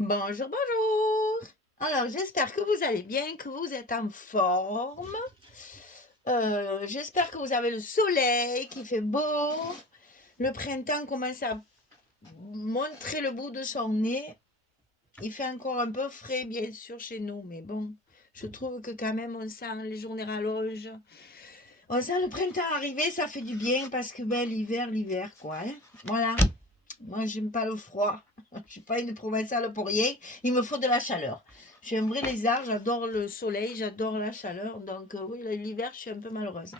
Bonjour, bonjour. Alors, j'espère que vous allez bien, que vous êtes en forme. J'espère que vous avez le soleil, qu'il fait beau. Le printemps commence à montrer le bout de son nez. Il fait encore un peu frais, bien sûr, chez nous, mais bon, je trouve que quand même, on sent les journées rallongent. On sent le printemps arriver, ça fait du bien parce que ben, l'hiver, quoi. Hein. Voilà. Moi, j'aime pas le froid. Je suis pas une provinciale pour rien. Il me faut de la chaleur. Je suis un vrai lézard, j'adore le soleil, j'adore la chaleur. Donc, oui, l'hiver, je suis un peu malheureuse.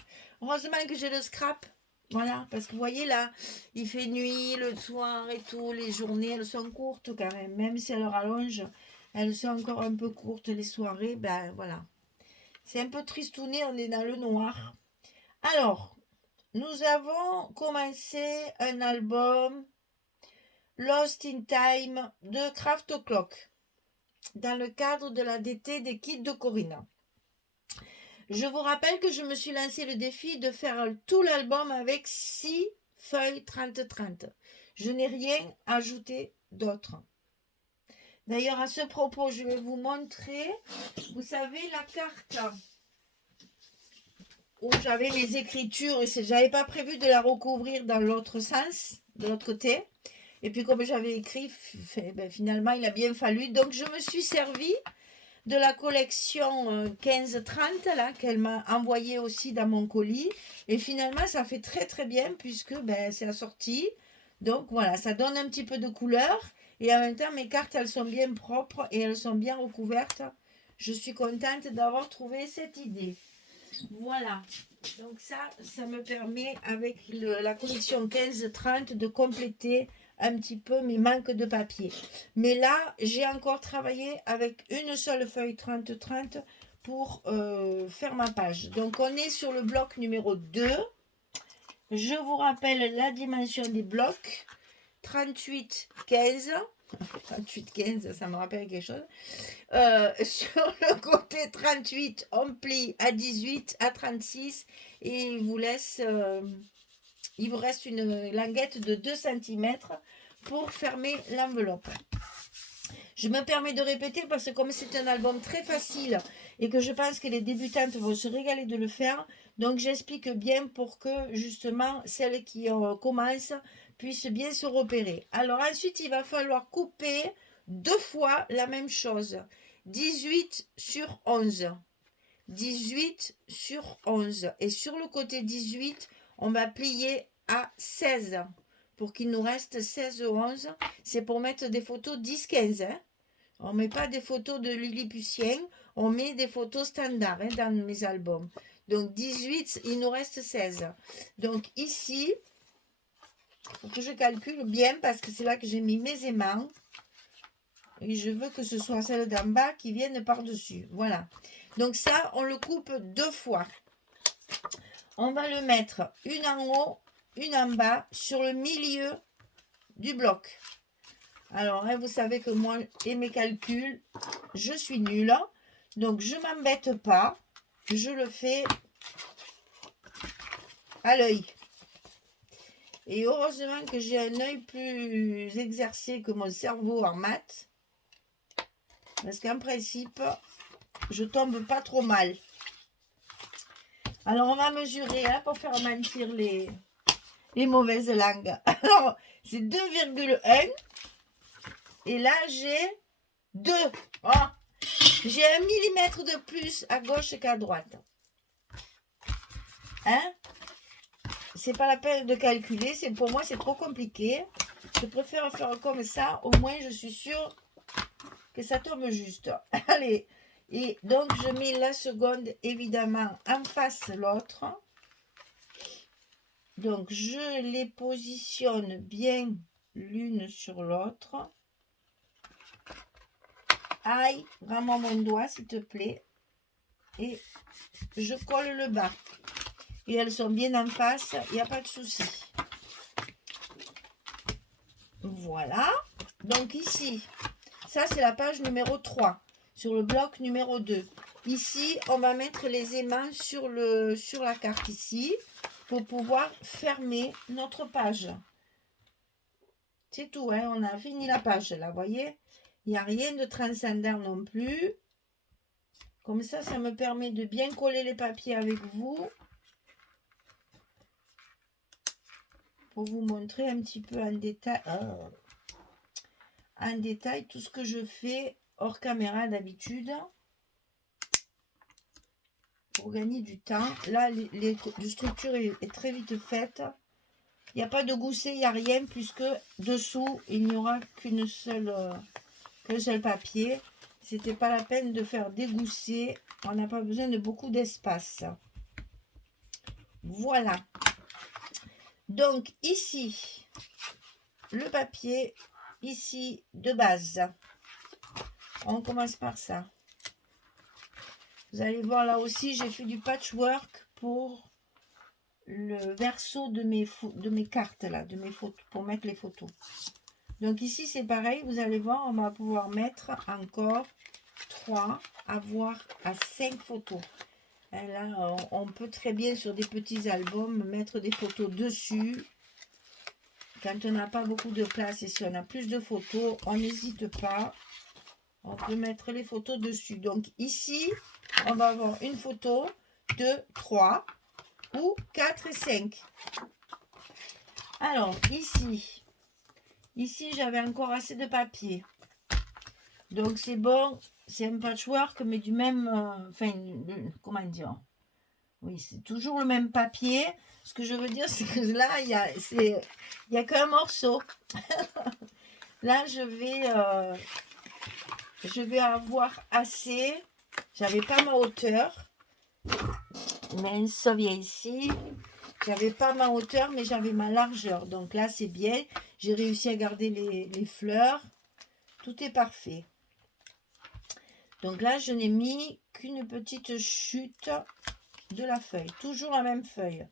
Heureusement que j'ai le scrap. Voilà, parce que vous voyez là, il fait nuit le soir et tout, les journées, elles sont courtes quand même. Même si elles rallongent, elles sont encore un peu courtes les soirées. Ben voilà. C'est un peu tristouné, on est dans le noir. Alors, nous avons commencé un album Lost in Time de Craft O'Clock dans le cadre de la DT des kits de Corinna. Je vous rappelle que je me suis lancé le défi de faire tout l'album avec 6 feuilles 30-30. Je n'ai rien ajouté d'autre. D'ailleurs, à ce propos, je vais vous montrer, vous savez, la carte où j'avais les écritures, et j'avais pas prévu de la recouvrir dans l'autre sens, de l'autre côté. Et puis comme j'avais écrit, finalement, il a bien fallu. Donc je me suis servi de la collection 15-30 là, qu'elle m'a envoyée aussi dans mon colis. Et finalement, ça fait très très bien puisque c'est assorti. Donc voilà, ça donne un petit peu de couleur. Et en même temps, mes cartes, elles sont bien propres et elles sont bien recouvertes. Je suis contente d'avoir trouvé cette idée. Voilà. Donc ça me permet avec la collection 15-30 de compléter un petit peu mes manques de papier. Mais là, j'ai encore travaillé avec une seule feuille 30-30 pour faire ma page. Donc on est sur le bloc numéro 2. Je vous rappelle la dimension des blocs. 38-15. 38-15, ça me rappelle quelque chose. Sur le côté 38, on plie à 18, à 36 et il vous reste une languette de 2 cm pour fermer l'enveloppe. Je me permets de répéter parce que comme c'est un album très facile et que je pense que les débutantes vont se régaler de le faire, donc j'explique bien pour que justement celles qui commencent puissent bien se repérer. Alors ensuite, il va falloir couper 2 fois la même chose. 18 sur 11. 18 sur 11. Et sur le côté 18, on va plier à 16 pour qu'il nous reste 16 ou 11. C'est pour mettre des photos 10-15. Hein. On ne met pas des photos de Lilliputien, on met des photos standards dans mes albums. Donc 18, il nous reste 16. Donc ici, il faut que je calcule bien parce que c'est là que j'ai mis mes aimants. Et je veux que ce soit celle d'en bas qui vienne par-dessus. Voilà. Donc ça, on le coupe 2 fois. On va le mettre une en haut, une en bas, sur le milieu du bloc. Alors, hein, vous savez que moi et mes calculs, je suis nulle. Donc, je ne m'embête pas. Je le fais à l'œil. Et heureusement que j'ai un œil plus exercé que mon cerveau en maths. Parce qu'en principe, je tombe pas trop mal. Alors, on va mesurer hein, pour faire mentir les mauvaises langues. Alors, c'est 2,1. Et là, j'ai 2. Oh, j'ai 1 millimètre de plus à gauche qu'à droite. Hein? C'est pas la peine de calculer. Pour moi, c'est trop compliqué. Je préfère faire comme ça. Au moins, je suis sûre que ça tombe juste. Allez. Et donc, je mets la seconde, évidemment, en face l'autre. Donc, je les positionne bien l'une sur l'autre. Aïe, rends-moi mon doigt, s'il te plaît. Et je colle le bas. Et elles sont bien en face, il n'y a pas de souci. Voilà. Donc ici, ça c'est la page numéro 3, sur le bloc numéro 2. Ici, on va mettre les aimants sur la carte ici, pour pouvoir fermer notre page. C'est tout, hein, on a fini la page là, vous voyez. Il n'y a rien de transcendant non plus. Comme ça me permet de bien coller les papiers avec vous. Pour vous montrer un petit peu en détail tout ce que je fais hors caméra d'habitude. Pour gagner du temps. Là, la structure est très vite faite. Il n'y a pas de gousset, il n'y a rien, puisque dessous, il n'y aura qu'un seul papier. C'était pas la peine de faire des goussets. On n'a pas besoin de beaucoup d'espace. Voilà. Donc, ici, le papier, ici, de base. On commence par ça. Vous allez voir, là aussi, j'ai fait du patchwork pour le verso de mes cartes, là, de mes photos, pour mettre les photos. Donc ici, c'est pareil, vous allez voir, on va pouvoir mettre encore 3, voire à 5 photos. Et là, on peut très bien, sur des petits albums, mettre des photos dessus. Quand on n'a pas beaucoup de place et si on a plus de photos, on n'hésite pas. On peut mettre les photos dessus. Donc ici, on va avoir une photo, 2, 3 ou 4 et 5. Alors, ici j'avais encore assez de papier. Donc c'est bon, c'est un patchwork, mais du même... comment dire? Oui, c'est toujours le même papier. Ce que je veux dire, c'est que là, il y a qu'un morceau. Là, je vais avoir assez. J'avais pas ma hauteur. Mais ça vient ici. J'avais pas ma hauteur, mais j'avais ma largeur. Donc là, c'est bien. J'ai réussi à garder les fleurs. Tout est parfait. Donc là, je n'ai mis qu'une petite chute de la feuille. Toujours la même feuille.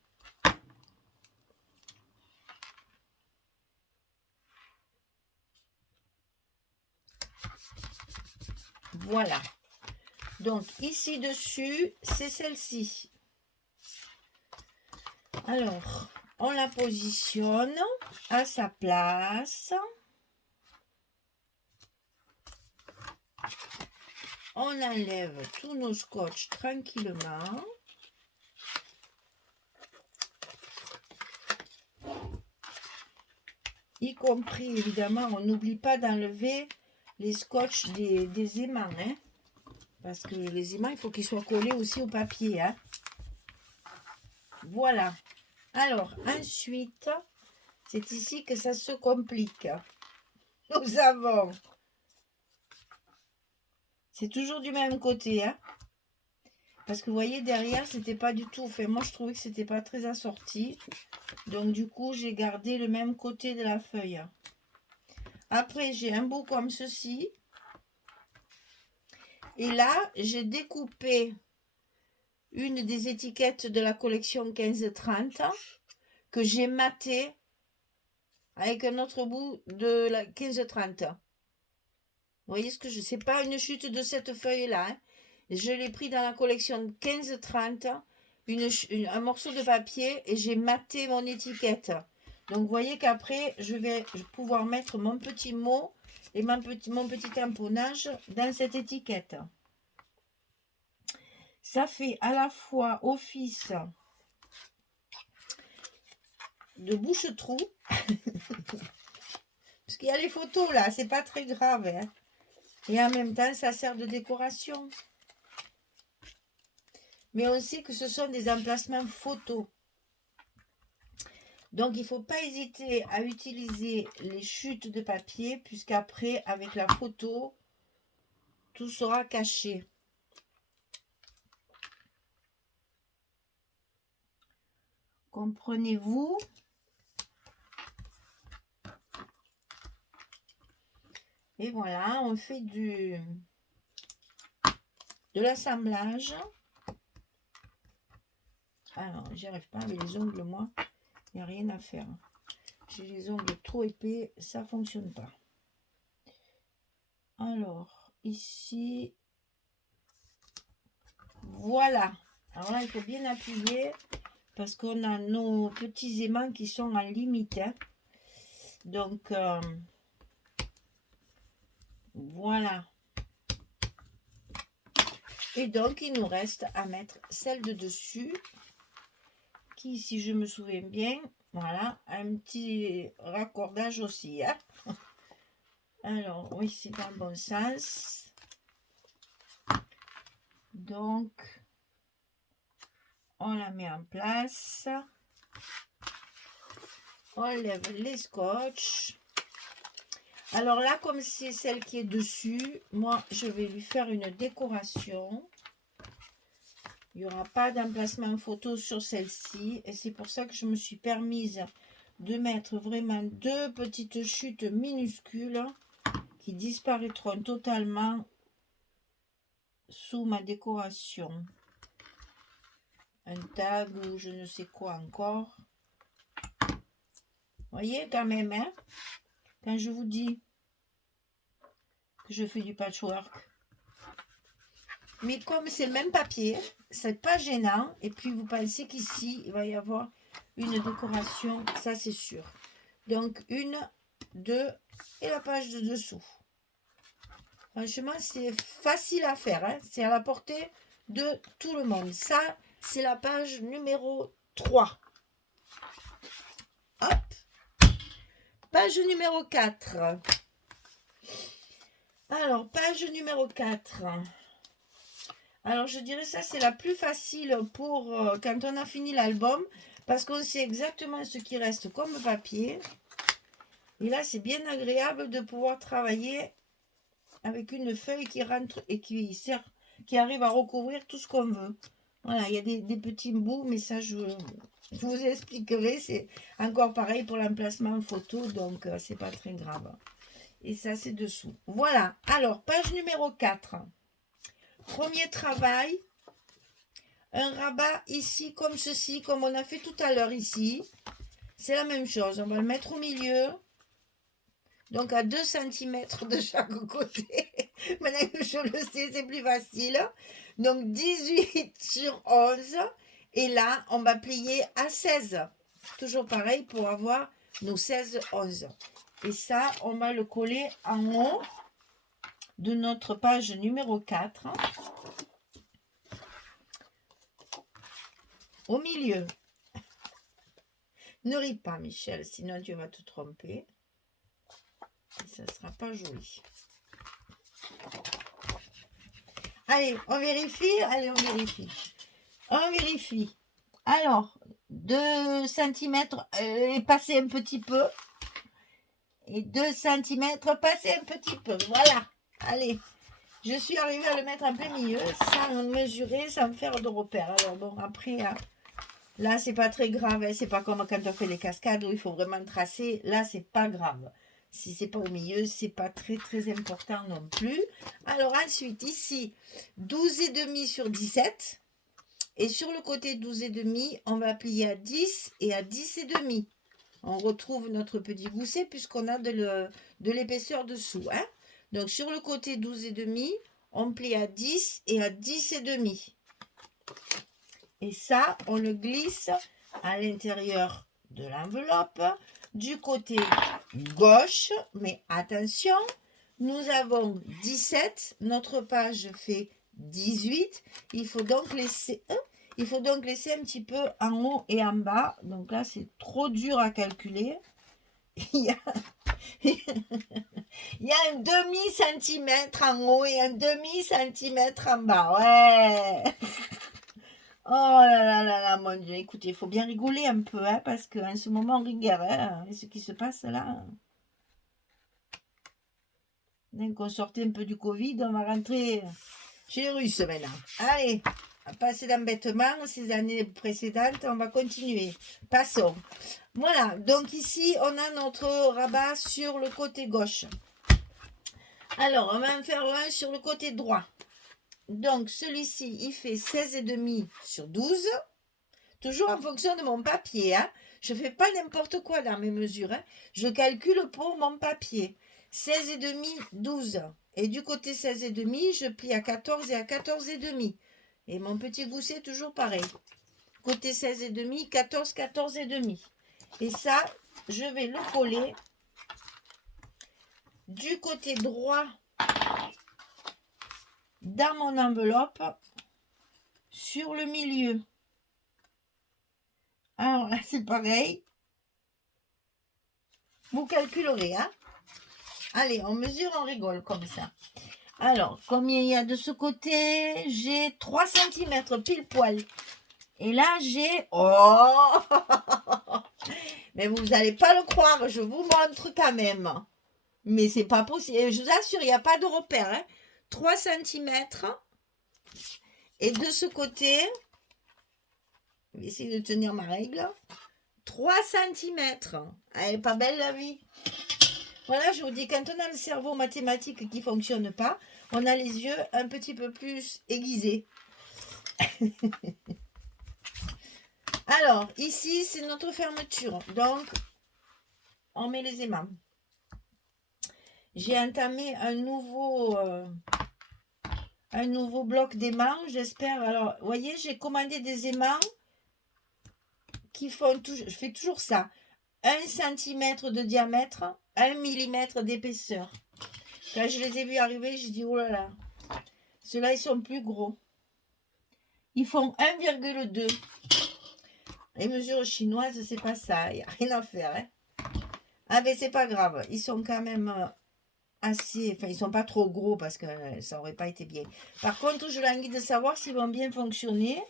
Voilà. Donc ici dessus, c'est celle-ci. Alors, on la positionne à sa place. On enlève tous nos scotch tranquillement. Y compris, évidemment, on n'oublie pas d'enlever les scotch des aimants. Hein, parce que les aimants, il faut qu'ils soient collés aussi au papier. Hein. Voilà. Alors, ensuite, c'est ici que ça se complique. Nous avons... C'est toujours du même côté, hein. Parce que vous voyez, derrière, c'était pas du tout... Enfin, moi, je trouvais que c'était pas très assorti. Donc, du coup, j'ai gardé le même côté de la feuille. Après, j'ai un bout comme ceci. Et là, j'ai découpé une des étiquettes de la collection 15-30 que j'ai maté avec un autre bout de la 15-30. Vous voyez ce que je... C'est pas une chute de cette feuille-là. Hein. Je l'ai pris dans la collection 15-30, un morceau de papier et j'ai maté mon étiquette. Donc, vous voyez qu'après, je vais pouvoir mettre mon petit mot et mon petit tamponnage dans cette étiquette. Ça fait à la fois office de bouche-trou. Parce qu'il y a les photos là, c'est pas très grave. Hein. Et en même temps, ça sert de décoration. Mais on sait que ce sont des emplacements photos. Donc, il ne faut pas hésiter à utiliser les chutes de papier, puisqu'après, avec la photo, tout sera caché. Comprenez-vous? Et voilà, on fait de l'assemblage. Alors, j'y arrive pas avec les ongles, moi. Il n'y a rien à faire. J'ai les ongles trop épais, ça ne fonctionne pas. Alors, ici, voilà. Alors là, il faut bien appuyer parce qu'on a nos petits aimants qui sont en limite. Hein. Donc, Voilà. Et donc, il nous reste à mettre celle de dessus, qui, si je me souviens bien, voilà, un petit raccordage aussi. Hein. Alors, oui, c'est dans le bon sens. Donc, on la met en place. On lève les scotch. Alors là, comme c'est celle qui est dessus, moi, je vais lui faire une décoration. Il n'y aura pas d'emplacement photo sur celle-ci. Et c'est pour ça que je me suis permise de mettre vraiment 2 petites chutes minuscules qui disparaîtront totalement sous ma décoration. Un tag ou je ne sais quoi encore. Vous voyez quand même, hein, quand je vous dis que je fais du patchwork. Mais comme c'est le même papier, c'est pas gênant. Et puis vous pensez qu'ici, il va y avoir une décoration, ça c'est sûr. Donc 1, 2 et la page de dessous. Franchement, c'est facile à faire. Hein. C'est à la portée de tout le monde. Ça, c'est la page numéro 3. Hop. Page numéro 4. Alors, page numéro 4. Alors, je dirais ça, c'est la plus facile pour quand on a fini l'album, parce qu'on sait exactement ce qui reste comme papier. Et là, c'est bien agréable de pouvoir travailler avec une feuille qui rentre et qui arrive à recouvrir tout ce qu'on veut. Voilà, il y a des petits bouts, mais ça, je vous expliquerai. C'est encore pareil pour l'emplacement photo, donc c'est pas très grave. Et ça, c'est dessous. Voilà, alors, page numéro 4. Premier travail, un rabat ici comme ceci, comme on a fait tout à l'heure ici. C'est la même chose, on va le mettre au milieu. Donc à 2 cm de chaque côté. Maintenant que je le sais, c'est plus facile. Donc 18 sur 11. Et là, on va plier à 16. Toujours pareil pour avoir nos 16, 11. Et ça, on va le coller en haut de notre page numéro 4. Au milieu. Ne ris pas, Michel, sinon tu vas te tromper. Et ça ne sera pas joli. Allez, on vérifie. Allez, on vérifie. On vérifie. Alors, 2 cm est passé un petit peu. Et 2 cm passé un petit peu. Voilà. Allez. Je suis arrivée à le mettre en plein milieu sans mesurer, sans faire de repère. Alors bon, après, là, c'est pas très grave. Hein. C'est pas comme quand on fait les cascades où il faut vraiment tracer. Là, c'est pas grave. Si c'est pas au milieu, c'est pas très très important non plus. Alors ensuite, ici, 12,5 sur 17. Et sur le côté 12,5, on va plier à 10 et à 10,5. On retrouve notre petit gousset puisqu'on a de l'épaisseur dessous. Hein. Donc sur le côté 12,5, on plie à 10 et à 10,5. Et ça, on le glisse à l'intérieur de l'enveloppe du côté gauche. Mais attention, nous avons 17. Notre page fait 18. Il faut donc laisser un petit peu en haut et en bas. Donc là, c'est trop dur à calculer. Il y a un demi-centimètre en haut et un demi-centimètre en bas. Ouais. Oh là là là là, mon Dieu. Écoutez, il faut bien rigoler un peu, hein, parce qu'en ce moment, on rigole. Hein, et ce qui se passe là. Dès qu'on sortait un peu du Covid, on va rentrer chez les Russes maintenant. Allez, pas assez d'embêtements. Ces années précédentes, on va continuer. Passons. Voilà, donc ici, on a notre rabat sur le côté gauche. Alors, on va en faire un sur le côté droit. Donc, celui-ci, il fait 16,5 sur 12. Toujours en fonction de mon papier. Hein. Je ne fais pas n'importe quoi dans mes mesures. Hein. Je calcule pour mon papier. 16,5, 12. Et du côté 16,5, je plie à 14 et à 14,5. Et mon petit gousset, toujours pareil. Côté 16,5, 14, 14,5. Et ça, je vais le coller du côté droit dans mon enveloppe sur le milieu. Alors là, c'est pareil. Vous calculerez, hein. Allez, on mesure, on rigole comme ça. Alors, combien il y a de ce côté? J'ai 3 cm pile poil. Et là, j'ai... Oh mais vous n'allez pas le croire, je vous montre quand même. Mais c'est pas possible. Je vous assure, il n'y a pas de repère. Hein. 3 cm. Et de ce côté, je vais essayer de tenir ma règle. 3 cm. Elle n'est pas belle la vie. Voilà, je vous dis, quand on a le cerveau mathématique qui ne fonctionne pas, on a les yeux un petit peu plus aiguisés. Alors, ici, c'est notre fermeture. Donc, on met les aimants. J'ai entamé un nouveau bloc d'aimants, j'espère. Alors, vous voyez, j'ai commandé des aimants qui font toujours, je fais toujours ça. 1 cm de diamètre, 1 mm d'épaisseur. Quand je les ai vus arriver, je dis, oh là là, ceux-là, ils sont plus gros. Ils font 1,2. Les mesures chinoises, c'est pas ça. Il n'y a rien à faire. Hein. Ah, mais c'est pas grave. Ils sont quand même assez... Enfin, ils sont pas trop gros parce que ça aurait pas été bien. Par contre, je languis de savoir s'ils vont bien fonctionner.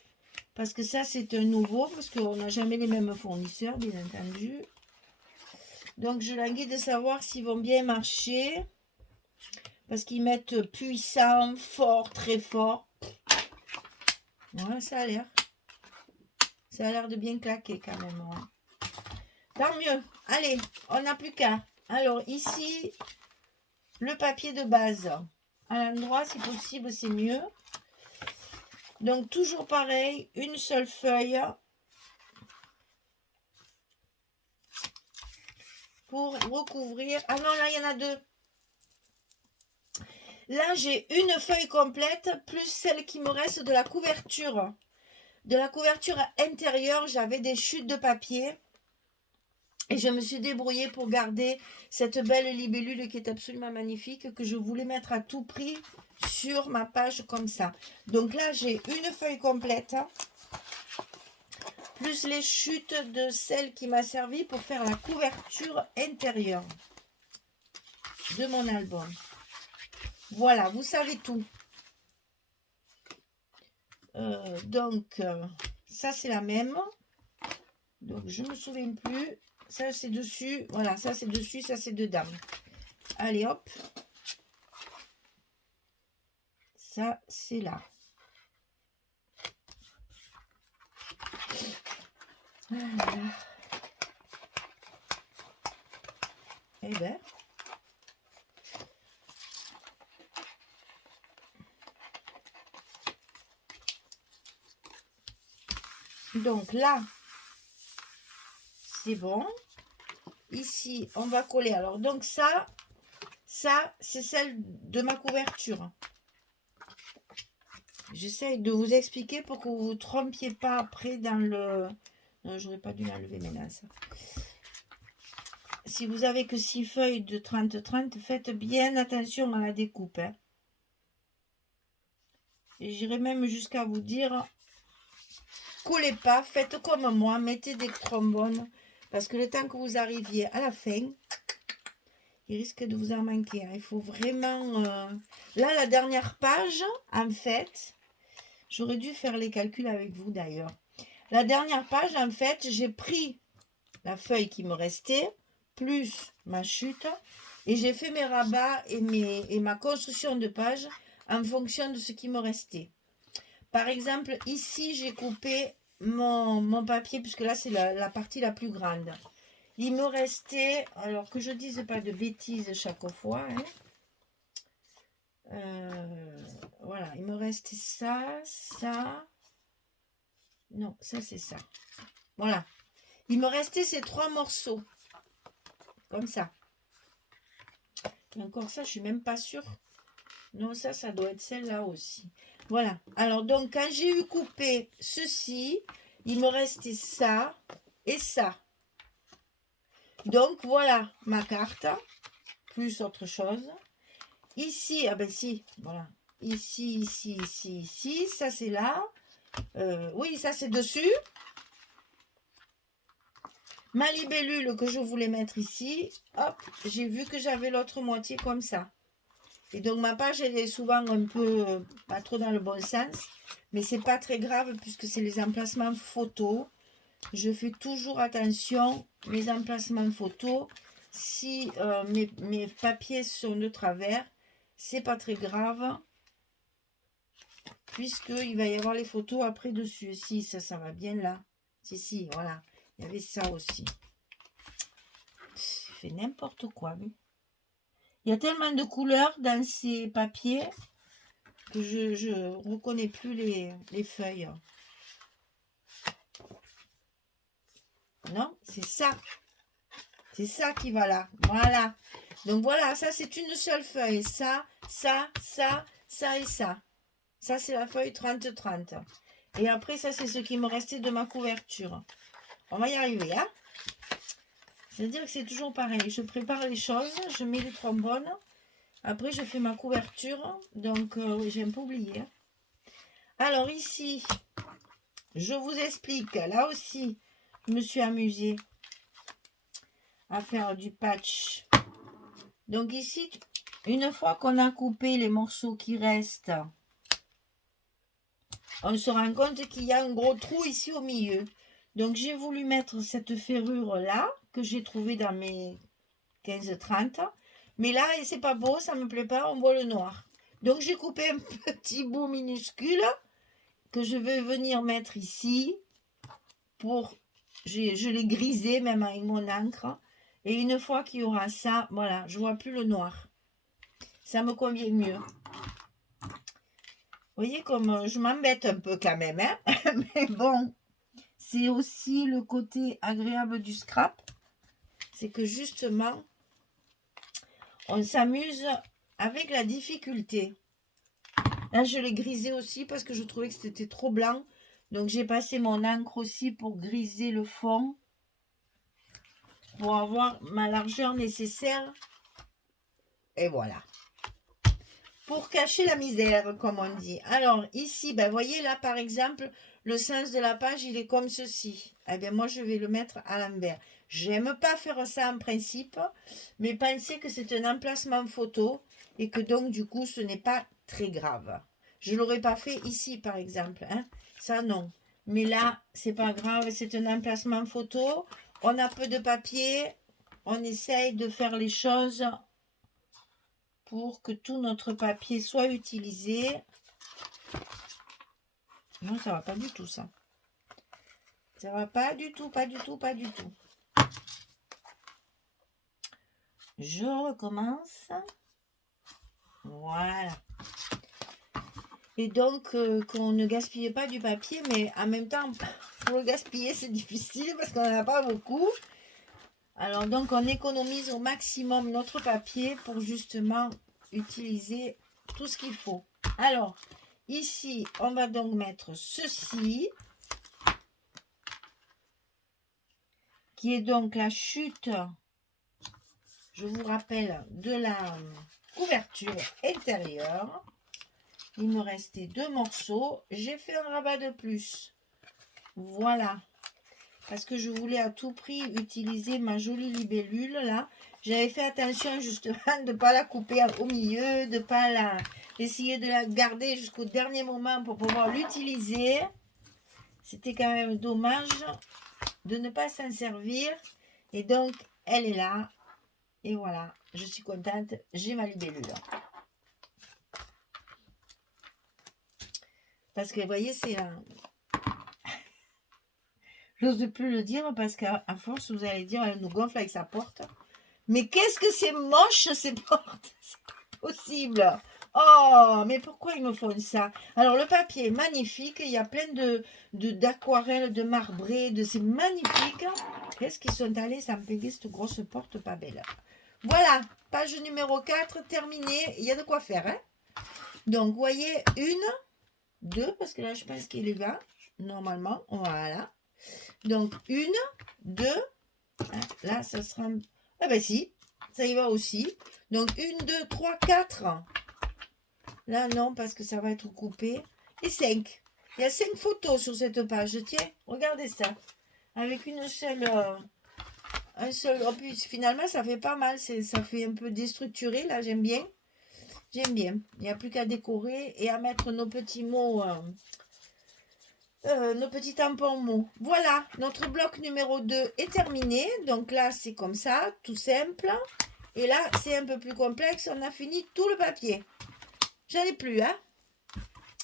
Parce que ça, c'est un nouveau. Parce qu'on n'a jamais les mêmes fournisseurs, bien entendu. Donc, je languis de savoir s'ils vont bien marcher. Parce qu'ils mettent puissant, fort, très fort. Voilà, ça a l'air. Ça a l'air de bien claquer quand même. Hein. Tant mieux. Allez, on n'a plus qu'à. Alors, ici, le papier de base. À l'endroit, si possible, c'est mieux. Donc, toujours pareil, une seule feuille pour recouvrir. Ah non, là, il y en a deux. Là, j'ai une feuille complète, plus celle qui me reste de la couverture. De la couverture intérieure, j'avais des chutes de papier. Et je me suis débrouillée pour garder cette belle libellule qui est absolument magnifique, que je voulais mettre à tout prix sur ma page comme ça. Donc là, j'ai une feuille complète, plus les chutes de celle qui m'a servi pour faire la couverture intérieure de mon album. Voilà, vous savez tout. Ça c'est la même. Donc je ne me souviens plus. Ça c'est dessus. Voilà, ça c'est dessus, ça c'est dedans. Allez hop. Ça c'est là. Voilà. Eh ben. Donc là, c'est bon. Ici, on va coller. Alors, donc ça c'est celle de ma couverture. J'essaie de vous expliquer pour que vous ne vous trompiez pas après dans le... Non, j'aurais pas dû l'enlever maintenant, ça. Si vous avez que 6 feuilles de 30-30, faites bien attention à la découpe. Hein. Et j'irai même jusqu'à vous dire, collez pas, faites comme moi, mettez des trombones. Parce que le temps que vous arriviez à la fin, il risque de vous en manquer. Hein. Il faut vraiment... Là, la dernière page, en fait, j'aurais dû faire les calculs avec vous d'ailleurs. La dernière page, en fait, j'ai pris la feuille qui me restait, plus ma chute, et j'ai fait mes rabats et ma construction de page en fonction de ce qui me restait. Par exemple, ici, j'ai coupé mon papier, puisque là, c'est la partie la plus grande. Il me restait, alors que je ne dise pas de bêtises chaque fois, hein, voilà, il me restait ça, non, ça c'est ça, voilà, il me restait ces 3 morceaux, comme ça, et encore ça, je suis même pas sûre, non, ça doit être celle-là aussi, voilà, alors donc, quand j'ai eu coupé ceci, il me restait ça, et ça, donc voilà ma carte, plus autre chose. Ici, ah ben si, voilà. ici, ici, ici, ici. Ça, c'est là. Oui, ça, c'est dessus. Ma libellule que je voulais mettre ici. Hop, j'ai vu que j'avais l'autre moitié comme ça. Et donc, ma page, elle est souvent un peu pas trop dans le bon sens. Mais c'est pas très grave puisque c'est les emplacements photos. Je fais toujours attention, mes emplacements photos. Si mes papiers sont de travers, c'est pas très grave. Puisqu'il va y avoir les photos après dessus. Si, ça va bien là. Si, voilà. Il y avait ça aussi. Il fait n'importe quoi, lui. Il y a tellement de couleurs dans ces papiers que je ne reconnais plus les feuilles. Non, c'est ça. C'est ça qui va là. Voilà. Donc voilà, ça c'est une seule feuille. Ça et ça. Ça c'est la feuille 30-30. Et après, ça c'est ce qui me restait de ma couverture. On va y arriver, hein. C'est-à-dire que c'est toujours pareil. Je prépare les choses, je mets les trombones. Après, je fais ma couverture. Donc, oui, j'ai un peu oublié. Hein. Alors ici, je vous explique. Là aussi, je me suis amusée à faire du patch. Donc ici, une fois qu'on a coupé les morceaux qui restent, on se rend compte qu'il y a un gros trou ici au milieu. Donc j'ai voulu mettre cette ferrure là, que j'ai trouvée dans mes 15-30. Mais là, c'est pas beau, ça me plaît pas, on voit le noir. Donc j'ai coupé un petit bout minuscule que je vais venir mettre ici pour... Je l'ai grisé même avec mon encre. Et une fois qu'il y aura ça, voilà, je vois plus le noir. Ça me convient mieux. Vous voyez comme je m'embête un peu quand même, hein. Mais bon, c'est aussi le côté agréable du scrap. C'est que justement, on s'amuse avec la difficulté. Là, je l'ai grisé aussi parce que je trouvais que c'était trop blanc. Donc, j'ai passé mon encre aussi pour griser le fond. Pour avoir ma largeur nécessaire. Et voilà. Pour cacher la misère, comme on dit. Alors, ici, ben, voyez là, par exemple, le sens de la page, il est comme ceci. Eh bien, moi, je vais le mettre à l'envers. J'aime pas faire ça en principe, mais pensez que c'est un emplacement photo et que donc, du coup, ce n'est pas très grave. Je ne l'aurais pas fait ici, par exemple. Hein. Ça, non. Mais là, c'est pas grave, c'est un emplacement photo. On a peu de papier. On essaye de faire les choses pour que tout notre papier soit utilisé. Non, ça va pas du tout, ça. Ça va pas du tout, pas du tout, pas du tout. Je recommence. Voilà. Et donc, qu'on ne gaspille pas du papier, mais en même temps, pour le gaspiller, c'est difficile parce qu'on n'en a pas beaucoup. Alors, donc, on économise au maximum notre papier pour justement utiliser tout ce qu'il faut. Alors, ici, on va donc mettre ceci, qui est donc la chute, je vous rappelle, de la couverture intérieure. Il me restait 2 morceaux. J'ai fait un rabat de plus. Voilà. Parce que je voulais à tout prix utiliser ma jolie libellule là. J'avais fait attention justement de ne pas la couper au milieu, de ne pas essayer de la garder jusqu'au dernier moment pour pouvoir l'utiliser. C'était quand même dommage de ne pas s'en servir. Et donc, elle est là. Et voilà, je suis contente. J'ai ma libellule. Parce que, vous voyez, c'est un... J'ose plus le dire parce qu'à force, vous allez dire, elle nous gonfle avec sa porte. Mais qu'est-ce que c'est moche, ces portes. C'est pas possible. Oh, mais pourquoi ils me font ça? Alors, le papier est magnifique. Il y a plein d'aquarelles, de marbré, c'est magnifique. Qu'est-ce qu'ils sont allés s'empêcher cette grosse porte pas belle? Voilà, page numéro 4, terminée. Il y a de quoi faire, hein? Donc, vous voyez, 1, 2, parce que là, je pense qu'il est là, normalement. Voilà. Donc, 1, 2, hein, là, ça sera... Ah ben si, ça y va aussi. Donc, 1, 2, 3, 4. Là, non, parce que ça va être coupé. Et 5. Il y a 5 photos sur cette page. Tiens, regardez ça. Avec une seule... un seul... En plus, finalement, ça fait pas mal. Ça fait un peu déstructuré. Là, j'aime bien. J'aime bien. Il n'y a plus qu'à décorer et à mettre nos petits mots... nos petits tampons mots. Voilà, notre bloc numéro 2 est terminé. Donc là, c'est comme ça, tout simple. Et là, c'est un peu plus complexe. On a fini tout le papier. J'en ai plus, hein.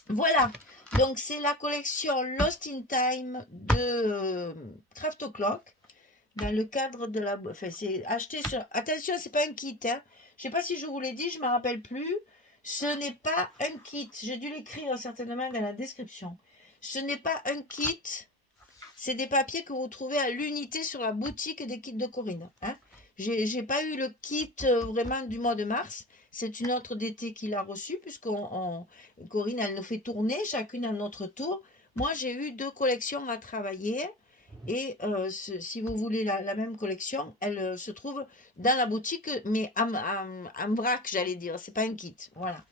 Voilà. Donc, c'est la collection Lost in Time de Craft O'Clock. Dans le cadre de la... Enfin, c'est acheté sur... Attention, c'est pas un kit, hein. Je sais pas si je vous l'ai dit, je ne me rappelle plus. Ce n'est pas un kit. J'ai dû l'écrire certainement dans la description. Ce n'est pas un kit. C'est des papiers que vous trouvez à l'unité sur la boutique des kits de Corinne. Hein. J'ai pas eu le kit vraiment du mois de mars. C'est une autre d'été qui l'a reçu, puisque Corinne, elle nous fait tourner chacune à notre tour. Moi, j'ai eu 2 collections à travailler. Et si vous voulez la même collection, elle se trouve dans la boutique, mais en vrac, j'allais dire. C'est pas un kit. Voilà.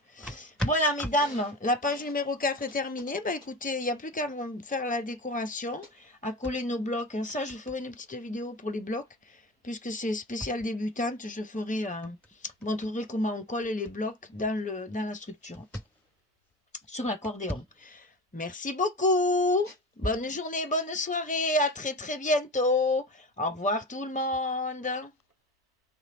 Voilà, mesdames, la page numéro 4 est terminée. Bah, écoutez, il n'y a plus qu'à faire la décoration, à coller nos blocs. Ça, je ferai une petite vidéo pour les blocs, puisque c'est spécial débutante. Je ferai, montrerai comment on colle les blocs dans la structure, sur l'accordéon. Merci beaucoup. Bonne journée, bonne soirée. À très très bientôt. Au revoir tout le monde.